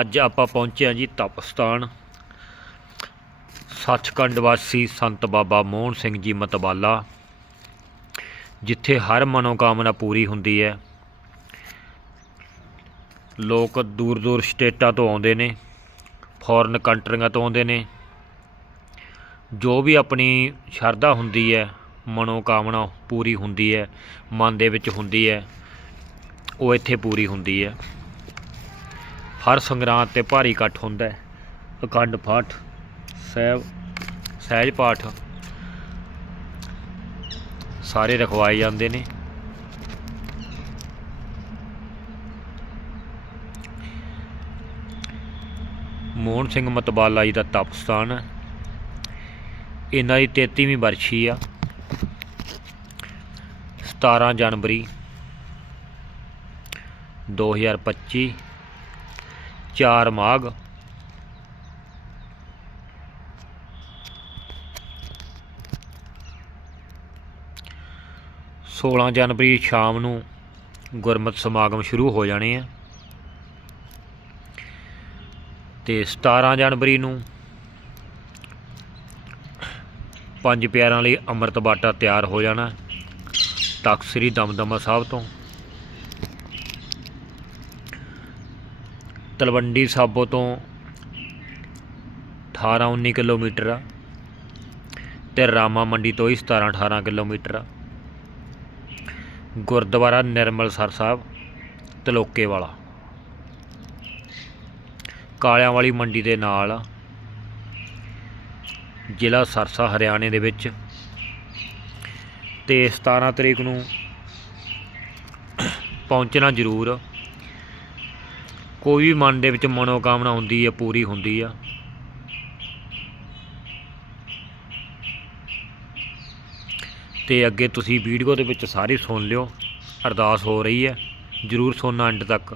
ਅੱਜ ਆਪਾਂ ਪਹੁੰਚੇ ਹਾਂ ਜੀ ਤਪਸਤਾਨ ਸੱਚਖੰਡ ਵਾਸੀ ਸੰਤ ਬਾਬਾ ਮੋਹਨ ਸਿੰਘ ਜੀ ਮਤਵਾਲਾ, ਜਿੱਥੇ ਹਰ ਮਨੋਕਾਮਨਾ ਪੂਰੀ ਹੁੰਦੀ ਹੈ। ਲੋਕ ਦੂਰ ਦੂਰ ਸਟੇਟਾਂ ਤੋਂ ਆਉਂਦੇ ਨੇ ਫੋਰਨ ਕੰਟਰੀਆਂ ਤੋਂ ਆਉਂਦੇ ਨੇ। ਜੋ ਵੀ ਆਪਣੀ ਸ਼ਰਧਾ ਹੁੰਦੀ ਹੈ, ਮਨੋਕਾਮਨਾ ਪੂਰੀ ਹੁੰਦੀ ਹੈ, ਮਨ ਦੇ ਵਿੱਚ ਹੁੰਦੀ ਹੈ, ਉਹ ਇੱਥੇ ਪੂਰੀ ਹੁੰਦੀ ਹੈ। ਹਰ ਸੰਗਰਾਂਦ ਤੇ ਭਾਰੀ ਇਕੱਠ ਹੁੰਦਾ ਹੈ। ਅਖੰਡ ਪਾਠ, ਸਹਿਬ, ਸਹਿਜ ਪਾਠ ਸਾਰੇ ਰਖਵਾਏ ਜਾਂਦੇ ਨੇ। ਮੋਹਨ ਸਿੰਘ ਮਤਬਾਲਾ ਜੀ ਦਾ ਤਪਸਥਾਨ ਹੈ। ਇਹਨਾਂ ਦੀ 33ਵੀਂ ਬਰਸ਼ੀ ਆ। 17 ਜਨਵਰੀ 2025 4 ਮਾਘ। ਸੋਲਾਂ ਜਨਵਰੀ ਸ਼ਾਮ ਨੂੰ ਗੁਰਮਤਿ ਸਮਾਗਮ ਸ਼ੁਰੂ ਹੋ ਜਾਣੇ ਆ। ਤੇ 17 ਜਨਵਰੀ ਨੂੰ ਪੰਜ ਪਿਆਰਾਂ ਲਈ ਅੰਮ੍ਰਿਤ ਬਾਟਾ ਤਿਆਰ ਹੋ ਜਾਣਾ। ਤਖਤ ਸ੍ਰੀ ਦਮਦਮਾ ਸਾਹਿਬ ਤੋਂ ਤਲਵੰਡੀ ਸਾਬੋ ਤੋਂ 18 19 ਕਿਲੋਮੀਟਰ ਆ ਤੇ ਰਾਮਾ ਮੰਡੀ ਤੋਂ ਹੀ 17 18 ਕਿਲੋਮੀਟਰ ਆ। ਗੁਰਦੁਆਰਾ ਨਿਰਮਲ ਸਰ ਸਾਹਿਬ ਤਲੋਕੇ ਵਾਲਾ ਕਾਲਿਆਂ ਵਾਲੀ ਮੰਡੀ ਦੇ ਨਾਲ ਜ਼ਿਲ੍ਹਾ ਸਰਸਾ, ਹਰਿਆਣੇ ਦੇ ਵਿੱਚ। ਤੇ 17 ਤਰੀਕ ਨੂੰ ਪਹੁੰਚਣਾ ਜ਼ਰੂਰ ਕੋਈ ਵੀ ਮਨ ਦੇ ਵਿੱਚ ਮਨੋਕਾਮਨਾ ਹੁੰਦੀ ਹੈ ਪੂਰੀ ਹੁੰਦੀ ਆ। ਤੇ ਅੱਗੇ ਤੁਸੀਂ ਵੀਡੀਓ ਦੇ ਵਿੱਚ ਸਾਰੀ ਸੁਣ ਲਿਓ। ਅਰਦਾਸ ਹੋ ਰਹੀ ਹੈ। ਜਰੂਰ ਸੁਣਨਾ ਅੰਤ ਤੱਕ।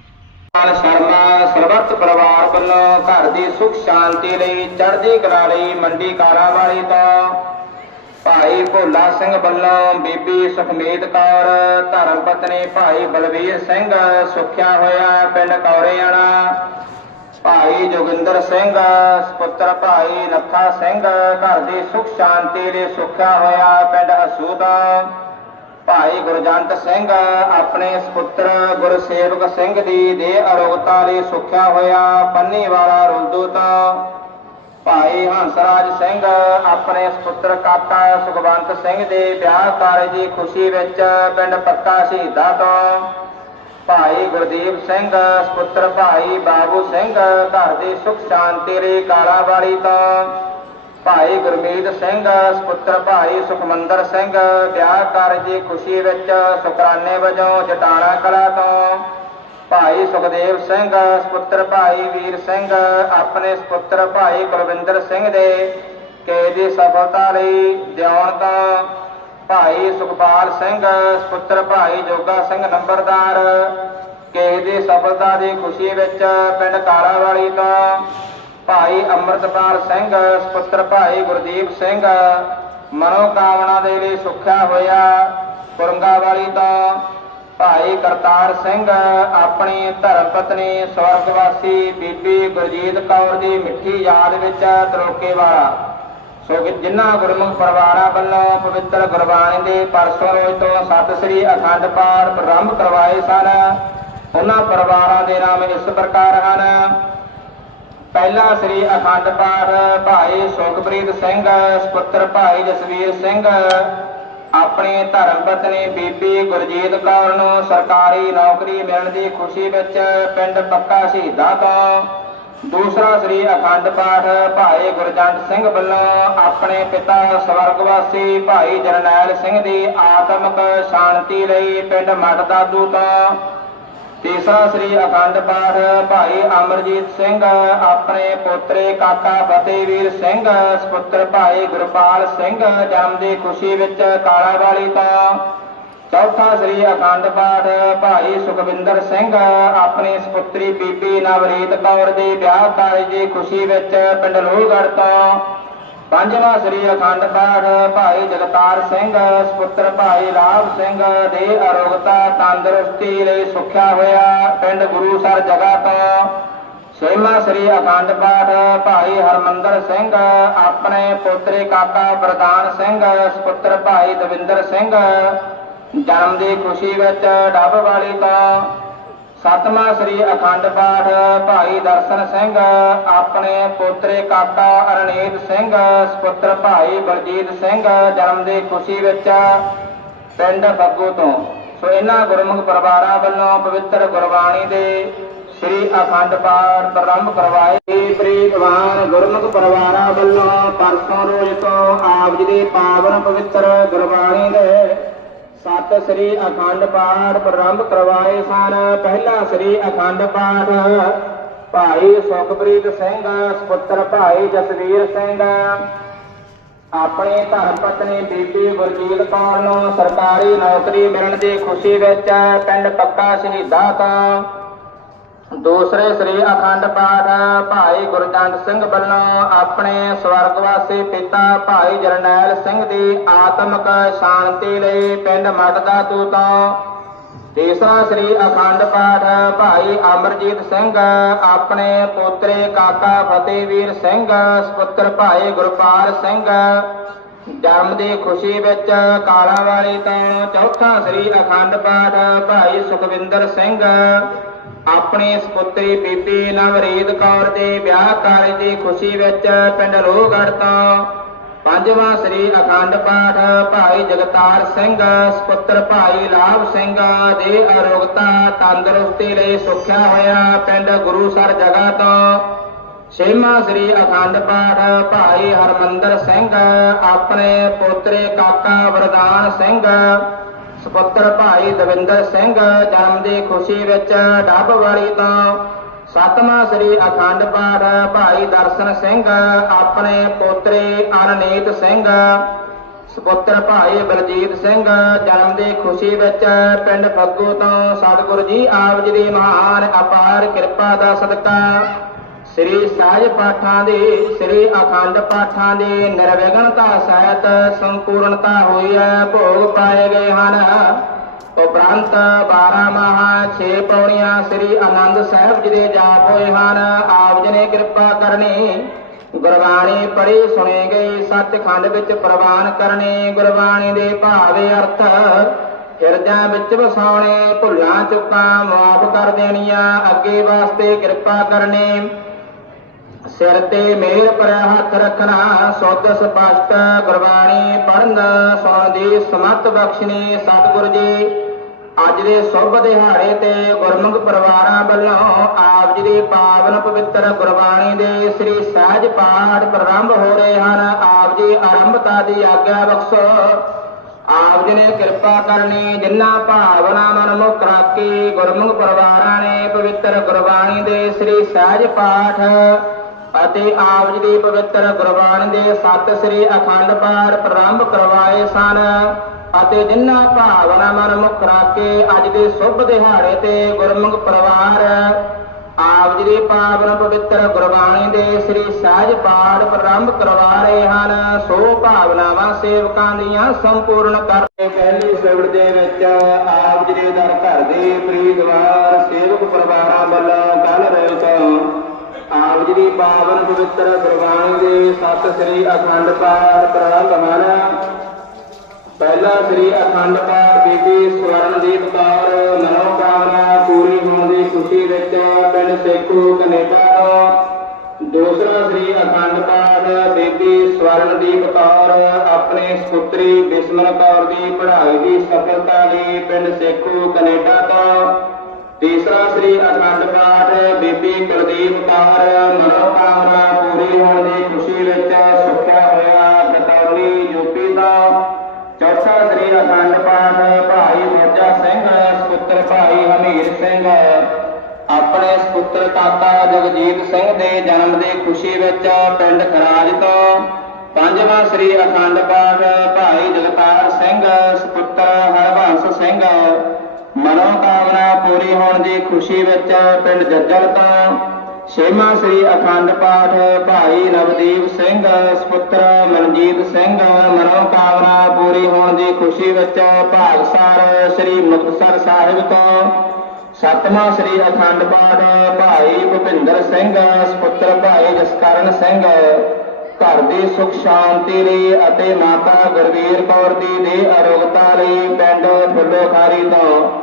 ਸ਼ਰਮਾ, ਸਰਬੱਤ ਪਰਿਵਾਰ ਵੱਲੋਂ ਘਰ ਦੀ ਸੁਖ ਸ਼ਾਂਤੀ ਲਈ ਚੜ੍ਹਦੀ ਕਲਾ ਲਈ ਮੰਡੀ ਕਾਰਾਂ ਵਾਲੀ ਤੋਂ ਭਾਈ ਭੋਲਾ ਸਿੰਘ ਵੱਲੋਂ ਬੀਬੀ ਸੁਖਮੀਤ ਕੌਰ, ਧਰਮ ਪਤਨੀ ਭਾਈ ਬਲਵੀਰ ਸਿੰਘ ਸੁਖਿਆ ਹੋਇਆ ਪਿੰਡ ਕੌਰੇਆਣਾ ਭਾਈ ਜੋਗਿੰਦਰ ਸਿੰਘ, ਸੁਪੁੱਤਰ ਭਾਈ ਨੱਥਾ ਸਿੰਘ, ਘਰ ਦੀ ਸੁਖ ਸ਼ਾਂਤੀ ਲਈ ਸੁਖਿਆ ਹੋਇਆ ਪਿੰਡ ਅਸੂਦਾ ਭਾਈ ਗੁਰਜੰਤ ਸਿੰਘ, ਆਪਣੇ ਸੁਪੁੱਤਰ ਗੁਰਸੇਵਕ ਸਿੰਘ ਦੀ ਦੇਹ ਅਰੋਗਤਾ ਲਈ ਸੁਖਿਆ ਹੋਇਆ ਪੰਨੀ ਵਾਲਾ ਰੁਲਦੂ ਤਾਂ ਭਾਈ ਹੰਸਰਾਜ ਸਿੰਘ, ਆਪਣੇ ਸੁਪੁੱਤਰ ਕਾਕਾ ਸੁਖਵੰਤ ਸਿੰਘ ਦੇ ਵਿਆਹ ਕਾਰਜ ਦੀ ਖੁਸ਼ੀ ਵਿੱਚ ਪਿੰਡ ਪੱਕਾ ਸ਼ਹੀਦਾ ਤੋਂ ਭਾਈ ਗੁਰਦੀਪ ਸਿੰਘ, ਸੁਪੁੱਤਰ ਭਾਈ ਬਾਬੂ ਸਿੰਘ, ਘਰ ਦੀ ਸੁਖ ਸ਼ਾਂਤੀ ਲਈ ਕਾਲਾਵਾੜੀ ਤੋਂ ਭਾਈ ਗੁਰਮੀਤ ਸਿੰਘ, ਸੁਪੁੱਤਰ ਭਾਈ ਸੁਖਮੰਦਰ ਸਿੰਘ, ਵਿਆਹ ਕਾਰਜ ਦੀ ਖੁਸ਼ੀ ਵਿੱਚ ਸ਼ੁਕਰਾਨੇ ਵਜੋਂ ਜਟਾਣਾ ਕਲਾ ਤੋਂ ਭਾਈ ਸੁਖਦੇਵ ਸਿੰਘ, ਸੁਪੁੱਤਰ ਭਾਈ ਵੀਰ ਸਿੰਘ, ਆਪਣੇ ਸੁਪੁੱਤਰ ਭਾਈ ਕੁਲਵਿੰਦਰ ਸਿੰਘ ਦੇ ਕੇ ਦੀ ਸਫਲਤਾ ਲਈ ਦਿਉਣ ਤੋਂ ਭਾਈ ਸੁਖਪਾਲ ਸਿੰਘ, ਸੁਪੁੱਤਰ ਭਾਈ ਜੋਗਾ ਸਿੰਘ ਨੰਬਰਦਾਰ ਕੇ ਦੀ ਸਫਲਤਾ ਦੀ ਖੁਸ਼ੀ ਵਿੱਚ ਪਿੰਡ ਕਾਲਾਵਾਲੀ ਤੋਂ ਭਾਈ ਅੰਮ੍ਰਿਤਪਾਲ ਸਿੰਘ, ਸੁਪੁੱਤਰ ਭਾਈ ਗੁਰਦੀਪ ਸਿੰਘ ਮਨੋਕਾਮਨਾ ਦੇ ਲਈ ਸੁਖਿਆ ਹੋਇਆ ਕੁਰੰਗਾਵਾਲੀ ਤੋਂ ਭਾਈ ਕਰਤਾਰ ਸਿੰਘ, ਆਪਣੀ ਧਰਮ ਪਤਨੀ, ਸਵਰਗਵਾਸੀ ਬੀਬੀ ਗੁਰਜੀਤ ਕੌਰ ਦੀ ਮਿੱਠੀ ਯਾਦ ਵਿੱਚ ਤਰੋਕੇ ਵਾਲਾ। ਸੋ ਜਿਨ੍ਹਾਂ ਗੁਰਮੁਖ ਪਰਿਵਾਰਾਂ ਵੱਲੋਂ ਪਵਿੱਤਰ ਗੁਰਬਾਣੀ ਦੇ ਪਰਸੋਂ ਰੋਜ਼ ਤੋਂ ਸਤਿ ਸ੍ਰੀ ਅਖੰਡ ਪਾਠ ਪ੍ਰਾਰੰਭ ਕਰਵਾਏ ਸਨ, ਉਹਨਾਂ ਪਰਿਵਾਰਾਂ ਦੇ ਨਾਮ ਇਸ ਪ੍ਰਕਾਰ ਹਨ। ਪਹਿਲਾ ਸ੍ਰੀ ਅਖੰਡ ਪਾਠ ਭਾਈ ਸੁਖਪ੍ਰੀਤ ਸਿੰਘ, ਸੁਪੁੱਤਰ ਭਾਈ ਜਸਵੀਰ ਸਿੰਘ ਆਪਣੀ ਧਰਮ ਪਤਨੀ ਬੀਬੀ ਗੁਰਜੀਤ ਕੌਰ ਨੂੰ ਸਰਕਾਰੀ ਨੌਕਰੀ ਮਿਲਣ ਦੀ ਖੁਸ਼ੀ ਵਿੱਚ ਪਿੰਡ ਪੱਕਾ ਸ਼ਹੀਦਾਂ ਤੋਂ। ਦੂਸਰਾ ਸ੍ਰੀ ਅਖੰਡ ਪਾਠ ਭਾਈ ਗੁਰਜੰਟ ਸਿੰਘ ਵੱਲੋਂ ਆਪਣੇ ਪਿਤਾ ਸਵਰਗਵਾਸੀ ਭਾਈ ਜਰਨੈਲ ਸਿੰਘ ਦੀ ਆਤਮਿਕ ਸ਼ਾਂਤੀ ਲਈ ਪਿੰਡ ਮਠ ਦਾਦੂ ਤੋਂ ਤੀਸਰਾ ਸ੍ਰੀ ਅਖੰਡ ਪਾਠ, ਭਾਈ ਅਮਰਜੀਤ ਸਿੰਘ, ਆਪਣੇ ਪੋਤਰੇ ਕਾਕਾ ਫਤਿਹਵੀਰ ਸਿੰਘ, ਸੁਪੁੱਤਰ ਭਾਈ ਗੁਰਪਾਲ ਸਿੰਘ, ਜਨਮ ਦੀ ਖੁਸ਼ੀ ਵਿੱਚ ਕਾਲਾਵਾਲੀ ਤੋਂ। ਚੌਥਾ ਸ੍ਰੀ ਅਖੰਡ ਪਾਠ, ਭਾਈ ਸੁਖਵਿੰਦਰ ਸਿੰਘ, ਆਪਣੀ ਸੁਪੁੱਤਰੀ ਬੀਬੀ ਨਵਰੀਤ ਕੌਰ ਦੇ ਵਿਆਹ ਕਾਰਜ ਦੀ ਖੁਸ਼ੀ ਵਿੱਚ ਪਿੰਡ ਲੋਹਗੜ੍ਹ ਤੋਂ। ਪੰਜਵਾਂ ਸ੍ਰੀ ਅਖੰਡ ਪਾਠ, ਭਾਈ ਜਗਤਾਰ ਸਿੰਘ, ਸੁਪੁੱਤਰ ਭਾਈ ਲਾਭ ਸਿੰਘ ਦੇ ਅਰੋਗਤਾ ਤੰਦਰੁਸਤੀ ਲਈ ਸੁਖਿਆ ਹੋਇਆ ਪਿੰਡ ਗੁਰੂਸਰ ਜਗ੍ਹਾ ਤੋਂ। ਛੇਵਾਂ ਸ੍ਰੀ ਅਖੰਡ ਪਾਠ, ਭਾਈ ਹਰਮੰਦਰ ਸਿੰਘ, ਆਪਣੇ ਪੋਤਰੇ ਕਾਕਾ ਵਰਦਾਨ ਸਿੰਘ, ਸੁਪੁੱਤਰ ਭਾਈ ਦਵਿੰਦਰ ਸਿੰਘ, ਜਨਮ ਦੀ ਖੁਸ਼ੀ ਵਿੱਚ ਡੱਬ ਵਾਲੀ ਤੋਂ। ਸਤਵਾਂ ਸ੍ਰੀ ਅਖੰਡ ਪਾਠ, ਭਾਈ ਦਰਸ਼ਨ ਸਿੰਘ, ਆਪਣੇ ਪੋਤਰੇ ਕਾਕਾ ਅਰਨੇਤ ਸਿੰਘ, ਸੁਪੁੱਤਰ ਭਾਈ ਬਲਜੀਤ ਸਿੰਘ, ਜਨਮ ਦੀ ਖੁਸ਼ੀ ਵਿੱਚ ਪਿੰਡ ਬੱਗੂ ਤੋਂ। ਸੋ ਇਹਨਾਂ ਗੁਰਮੁਖ ਪਰਿਵਾਰਾਂ ਵੱਲੋਂ ਪਵਿੱਤਰ ਗੁਰਬਾਣੀ ਦੇ ਸ੍ਰੀ ਅਖੰਡ ਪਾਠ ਪ੍ਰਾਰੰਭ ਕਰਵਾਏ। ਪ੍ਰੀਤਵਾਨ ਗੁਰਮੁਖ ਪਰਿਵਾਰਾਂ ਵੱਲੋਂ ਪਰਸੋਂ ਰੋਜ਼ ਤੋਂ ਆਪ ਜੀ ਦੇ ਪਾਵਨ ਪਵਿੱਤਰ ਗੁਰਬਾਣੀ ਦੇ ਸਤ ਸ੍ਰੀ ਅਖੰਡ ਪਾਠ ਪ੍ਰਾਰੰਭ ਕਰਵਾਏ ਸਨ। ਪਹਿਲਾ ਸ੍ਰੀ ਅਖੰਡ ਪਾਠ, ਭਾਈ ਸੁਖਪ੍ਰੀਤ ਸਿੰਘ, ਸੁਪੁੱਤਰ ਭਾਈ ਜਸਵੀਰ ਸਿੰਘ। ਆਪਣੀ ਧਰਮ ਪਤਨੀ ਬੀਬੀ ਗੁਰਜੀਤ ਕੌਰ ਨੂੰ ਸਰਕਾਰੀ ਨੌਕਰੀ ਮਿਲਣ ਦੀ ਖੁਸ਼ੀ ਵਿੱਚ ਪਿੰਡ ਪੱਕਾ ਸ਼ਹੀਦਾਂ ਤੋਂ ਦੂਸਰੇ ਸ੍ਰੀ ਅਖੰਡ ਪਾਠ, ਭਾਈ ਗੁਰਜੰਟ ਸਿੰਘ ਵੱਲੋਂ ਆਪਣੇ ਸਵਰਗਵਾਸੀ ਪਿਤਾ ਭਾਈ ਜਰਨੈਲ ਸਿੰਘ ਦੀ ਆਤਮਿਕ ਸ਼ਾਂਤੀ ਲਈ ਪਿੰਡ ਮਟਦਾ ਤੂ ਤੋਂ ਤੀਸਰਾ ਸ੍ਰੀ ਅਖੰਡ ਪਾਠ, ਭਾਈ ਅਮਰਜੀਤ ਸਿੰਘ, ਆਪਣੇ ਪੋਤਰੇ ਕਾਕਾ ਫਤਿਹਵੀਰ ਸਿੰਘ, ਸੁਪੁੱਤਰ ਭਾਈ ਗੁਰਪਾਲ ਸਿੰਘ ਜਨਮ ਦੀ ਖੁਸ਼ੀ ਵਿੱਚ ਕਾਲਾ ਵਾਲੀ ਤੋਂ ਚੌਥਾ ਸ੍ਰੀ ਅਖੰਡ ਪਾਠ, ਭਾਈ ਸੁਖਵਿੰਦਰ ਸਿੰਘ। ਆਪਣੀ ਸੁਪੁੱਤਰੀ ਬੀਬੀ ਨਵਰੀਤ ਕੌਰ ਦੇ ਵਿਆਹ ਕਾਰਜ ਦੀ ਖੁਸ਼ੀ ਵਿੱਚ ਪਿੰਡ ਲੋਹਗੜ੍ਹ ਤੋਂ ਪੰਜਵਾਂ ਸ੍ਰੀ ਅਖੰਡ ਪਾਠ, ਭਾਈ ਜਗਤਾਰ ਸਿੰਘ, ਸੁਪੁੱਤਰ ਭਾਈ ਲਾਭ ਸਿੰਘ ਦੇ ਅਰੋਗਤਾ ਤੰਦਰੁਸਤੀ ਲਈ ਸੁਖਿਆ ਹੋਇਆ ਪਿੰਡ ਗੁਰੂਸਰ ਜਗ੍ਹਾ ਤੋਂ ਛੇਵਾਂ ਸ੍ਰੀ ਅਖੰਡ ਪਾਠ, ਭਾਈ ਹਰਮੰਦਰ ਸਿੰਘ, ਆਪਣੇ ਪੋਤਰੇ ਕਾਕਾ ਵਰਦਾਨ ਸਿੰਘ, ਸੁਪੁੱਤਰ ਭਾਈ ਦਵਿੰਦਰ ਸਿੰਘ, ਜਨਮ ਦੀ ਖੁਸ਼ੀ ਵਿੱਚ ਡੱਬ ਵਾਲੀ ਤੋਂ ਸਤਵਾਂ ਸ੍ਰੀ ਅਖੰਡ ਪਾਠ, ਭਾਈ ਦਰਸ਼ਨ ਸਿੰਘ, ਆਪਣੇ ਪੋਤਰੇ ਅਨਨੀਤ ਸਿੰਘ, ਸੁਪੁੱਤਰ ਭਾਈ ਬਲਜੀਤ ਸਿੰਘ, ਜਨਮ ਦੀ ਖੁਸ਼ੀ ਵਿੱਚ ਪਿੰਡ ਫੱਗੂ ਤੋਂ ਸਤਿਗੁਰੂ ਜੀ ਆਪ ਜੀ ਦੀ ਮਹਾਨ ਅਪਾਰ ਕਿਰਪਾ ਦਾ ਸਦਕਾ ਸ੍ਰੀ ਸਹਿਜ ਪਾਠਾਂ ਦੀ, ਸ੍ਰੀ ਅਖੰਡ ਪਾਠਾਂ ਦੀ ਨਿਰਵਿਘਨਤਾ ਸਹਿਤ ਸੰਪੂਰਨਤਾ ਹੋਈ ਹੈ ਭੋਗ ਪਾਏ ਗਏ ਹਨ। ਉਪਰੰਤ 12 ਮਹਾ 6 ਪੌੜੀਆਂ ਸ੍ਰੀ ਆਨੰਦ ਸਾਹਿਬ ਜੀ ਦੇ ਜਾਪ ਹੋਏ ਹਨ। ਆਪ ਜੀ ਨੇ ਕਿਰਪਾ ਕਰਨੀ, ਗੁਰਬਾਣੀ ਪੜ੍ਹੀ, ਸੁਣੀ ਗਈ, ਸੱਚਖੰਡ ਵਿੱਚ ਪ੍ਰਵਾਨ ਕਰਨੀ, ਗੁਰਬਾਣੀ ਦੇ ਭਾਵੇ ਅਰਥ ਹਿਰਦਿਆਂ ਵਿੱਚ ਵਸਾਉਣੇ, ਭੁੱਲਾਂ ਚੁੱਕਾਂ, ਮਾਫ ਕਰ ਦੇਣੀਆਂ, ਅੱਗੇ ਵਾਸਤੇ ਕਿਰਪਾ ਕਰਨੀ। ਸਿਰ ਤੇ ਮੇਰ ਪਰ ਹੱਥ ਰੱਖਣਾ, ਸੁੱਧ ਸਪਸ਼ਟ ਗੁਰਬਾਣੀ ਪੜਨ ਸੁਣਨ ਦੀ ਸਮਤ ਬਖਸ਼ਣੀ ਸਤਿਗੁਰੂ ਜੀ। ਅੱਜ ਦੇ ਸ਼ੁਭ ਦਿਹਾੜੇ ਤੇ ਗੁਰਮੁਖ ਪਰਿਵਾਰਾਂ ਵੱਲੋਂ ਆਪ ਜੀ ਦੀ ਪਾਵਨ ਪਵਿੱਤਰ ਗੁਰਬਾਣੀ ਦੇ ਸ੍ਰੀ ਸਹਿਜ ਪਾਠ ਪ੍ਰਾਰੰਭ ਹੋ ਰਹੇ ਹਨ। ਆਪ ਜੀ ਆਰੰਭਤਾ ਦੀ ਆਗਿਆ ਬਖਸ਼ੋ। ਆਪ ਜੀ ਨੇ ਕਿਰਪਾ ਕਰਨੀ ਜਿੰਨਾ ਭਾਵਨਾ ਮਨ ਮੁਖ ਰਾਖੀ ਗੁਰਮੁਖ ਪਰਿਵਾਰਾਂ ਨੇ ਪਵਿੱਤਰ ਗੁਰਬਾਣੀ ਦੇ ਸ੍ਰੀ ਸਹਿਜ ਪਾਠ ਅਤੇ ਆਪ ਜੀ ਦੀ ਪਵਿੱਤਰ ਗੁਰਬਾਣੀ ਦੇ ਸਤ ਸ੍ਰੀ ਅਖੰਡ ਪਾਠ ਪ੍ਰਾਰੰਭ ਕਰਵਾਏ ਸਨ ਅਤੇ ਜਿਨ੍ਹਾਂ ਭਾਵਨਾ ਮਨ ਮੁਖ ਰਾਖੇ ਅੱਜ ਦੇ ਸ਼ੁਭ ਦਿਹਾੜੇ ਤੇ ਗੁਰਮੁਖ ਪਰਿਵਾਰ ਆਪ ਜੀ ਦੀ ਪਾਵਨ ਪਵਿੱਤਰ ਗੁਰਬਾਣੀ ਦੇ ਸ੍ਰੀ ਸਹਿਜ ਪਾਠ ਪ੍ਰਾਰੰਭ ਕਰਵਾ ਰਹੇ ਹਨ, ਸੋ ਭਾਵਨਾਵਾਂ ਸੇਵਕਾਂ ਦੀਆਂ ਸੰਪੂਰਨ ਕਰ ਪਹਿਲੀ ਸਵੜ ਦੇ ਵਿੱਚ ਆਪ ਜੀ ਦੇ ਦਰ ਘਰ ਦੇ ਪ੍ਰੀਤਵਾਰ ਸੇਵਕ ਪਰਿਵਾਰਾਂ ਵੱਲੋਂ ਕੱਲ ਰਹੇ ਤੋਂ ਆਪ ਜੀ ਦੀ ਪਾਵਨ ਪਵਿੱਤਰ ਗੁਰਬਾਣੀ ਦੇ ਸਤ ਸ੍ਰੀ ਅਖੰਡ ਪਾਠ ਪ੍ਰਾਰੰਭ ਹਨ ਪਹਿਲਾ ਸ੍ਰੀ ਅਖੰਡ ਪਾਠ ਬੀਬੀ ਸਵਰਨਦੀਪ ਕੌਰ, ਮਨੋਕਾਮਨਾ ਪੂਰੀ ਹੋਣ ਦੀ ਖੁਸ਼ੀ ਵਿੱਚ ਪਿੰਡ ਸੇਖੂ, ਕਨੇਡਾ ਤੋਂ। ਦੂਸਰਾ ਸ੍ਰੀ ਅਖੰਡ ਪਾਠ ਬੀਬੀ ਸਵਰਨਦੀਪ ਕੌਰ, ਆਪਣੇ ਸੁਪੁੱਤਰੀ ਬਿਸਮਨ ਕੌਰ ਦੀ ਪੜ੍ਹਾਈ ਦੀ ਸਫਲਤਾ ਲਈ ਪਿੰਡ ਸੇਖੂ, ਕਨੇਡਾ ਤੋਂ। ਤੀਸਰਾ ਸ੍ਰੀ ਅਖੰਡ ਪਾਠ ਬੀਬੀ ਕੁਲਦੀਪ ਮਨੋਕਾਮਨਾ ਪੂਰੀ ਹੋਣ ਦੀ ਖੁਸ਼ੀ ਵਿੱਚ ਸੁਖਿਆ ਹੋਇਆ ਕਤੌਲੀ ਯੂਪੀ ਤੋਂ ਚੌਥਾ ਸ੍ਰੀ ਅਖੰਡ ਪਾਠ, ਭਾਈ ਮੋਜਾ ਸਿੰਘ, ਸੁਪੁੱਤਰ ਭਾਈ ਹਮੀਰ ਸਿੰਘ। ਆਪਣੇ ਸੁਪੁੱਤਰ ਕਾਕਾ ਜਗਜੀਤ ਸਿੰਘ ਦੇ ਜਨਮ ਦੀ ਖੁਸ਼ੀ ਵਿੱਚ ਪਿੰਡ ਖਰਾਜ ਤੋਂ ਪੰਜਵਾਂ ਸ੍ਰੀ ਅਖੰਡ ਪਾਠ, ਭਾਈ ਜਗਤਾਰ ਸਿੰਘ, ਸੁਪੁੱਤਰ ਹਰਬੰਸ ਸਿੰਘ। ਮਨੋਕਾਮਨਾ ਪੂਰੀ ਹੋਣ ਦੀ ਖੁਸ਼ੀ ਵਿੱਚ ਪਿੰਡ ਜੱਜਲ ਤੋਂ ਛੇਵਾਂ ਸ੍ਰੀ ਅਖੰਡ ਪਾਠ, ਭਾਈ ਨਵਦੀਪ ਸਿੰਘ, ਸੁਪੁੱਤਰ ਮਨਜੀਤ ਸਿੰਘ, ਮਨੋ ਕਾਮਨਾ ਪੂਰੀ ਹੋਣ ਦੀ ਖੁਸ਼ੀ ਵਿੱਚ ਭਾਗਸਾਰ ਸ੍ਰੀ ਮੁਕਤਸਰ ਸਾਹਿਬ ਤੋਂ ਸੱਤਵਾਂ ਸ੍ਰੀ ਅਖੰਡ ਪਾਠ, ਭਾਈ ਭੁਪਿੰਦਰ ਸਿੰਘ, ਸੁਪੁੱਤਰ ਭਾਈ ਜਸਕਰਨ ਸਿੰਘ। ਘਰ ਦੀ ਸੁਖ ਸ਼ਾਂਤੀ ਲਈ ਅਤੇ ਮਾਤਾ ਗੁਰਵੀਰ ਕੌਰ ਦੀ ਦੇ ਅਰੋਗਤਾ ਲਈ ਪਿੰਡ ਫੁੱਲੋਖਾਰੀ ਤੋਂ